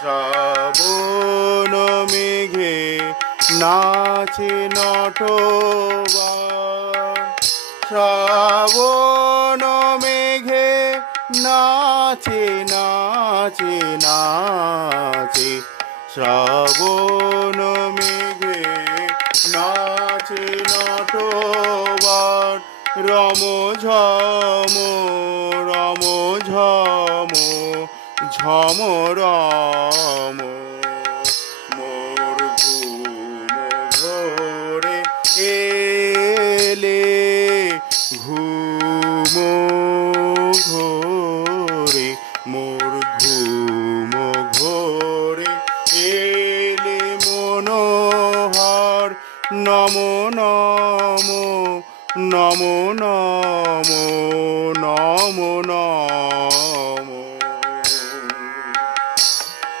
শ্রাবণ মেঘে নাচে নটবর, শ্রাবণ মেঘে নাচে নাচে নাচে, শ্রাবণ মেঘে নাচে নটবর, রম ঝম রম ঝম ঝম রম। মোর ঘুম ঘোরে এলে, ঘুম ঘোরে, মোর ঘুম ঘোরে এলে মনোহর, নমো নমো নমো নমো